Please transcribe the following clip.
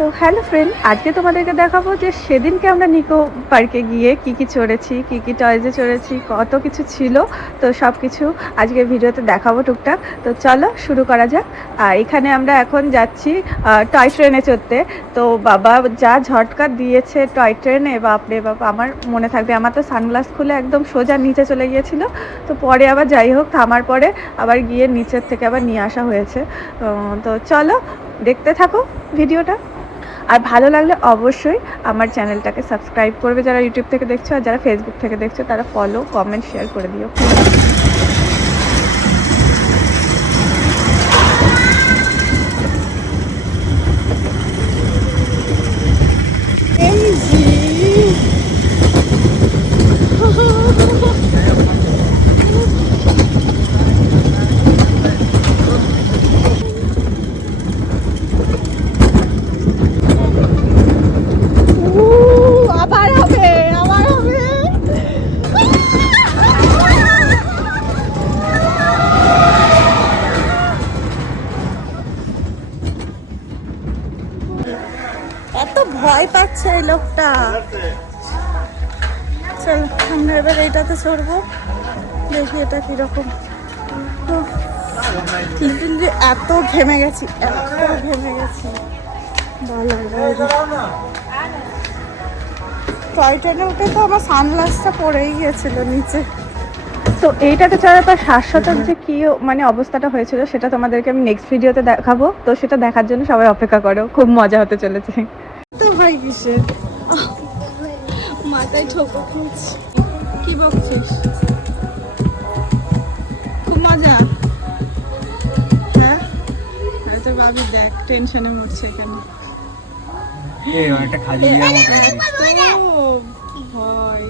তো hello friend, আজকে তোমাদেরকে দেখাবো যে সেদিনকে আমরা নিকো পার্কে গিয়ে কি চড়েছি, কি টয়েজে চড়েছি, কত কিছু ছিল। তো সব কিছু আজকে ভিডিওতে দেখাবো টুকটাক। তো চলো শুরু করা যাক। আর এখানে আমরা এখন যাচ্ছি টয় ট্রেনে চড়তে। তো বাবা যা ঝটকা দিয়েছে টয় ট্রেনে, বাপরে বাপ, আমার মনে থাকবে। আমার তো সানগ্লাস খুলে একদম সোজা নিচে চলে গিয়েছিল। তো পরে আবার যাই হোক, থামার পরে আবার গিয়ে নিচের থেকে আবার নিয়ে আসা হয়েছে। তো চলো দেখতে থাকো ভিডিওটা। আর ভালো লাগলে অবশ্যই আমার চ্যানেলটাকে সাবস্ক্রাইব করবে, যারা ইউটিউব থেকে দেখছো। আর যারা ফেসবুক থেকে দেখছো তারা ফলো, কমেন্ট, শেয়ার করে দিও। এত ভয় পাচ্ছে এই লোকটা। চল আমরা এবার এইটাতে চড়বো, দেখি এটা কিরকম। যে এত ঘেমে গেছি, টয় ট্রেনে উঠে তো আমার সানগ্লাসটা পড়েই গিয়েছিল নিচে। তো এইটাতে চড়ার পর শ্বাসটার যে কি মানে অবস্থাটা হয়েছিল সেটা তোমাদেরকে আমি নেক্সট ভিডিওতে দেখাবো। তো সেটা দেখার জন্য সবাই অপেক্ষা করো, খুব মজা হতে চলেছে। তো ভাই কিসের মাথায় ঠোকা খেয়েছি, কি বকছিস? খুব মজা। হ্যাঁ তো ভাবি দেখ টেনশনে মরছে এখানে। ভয়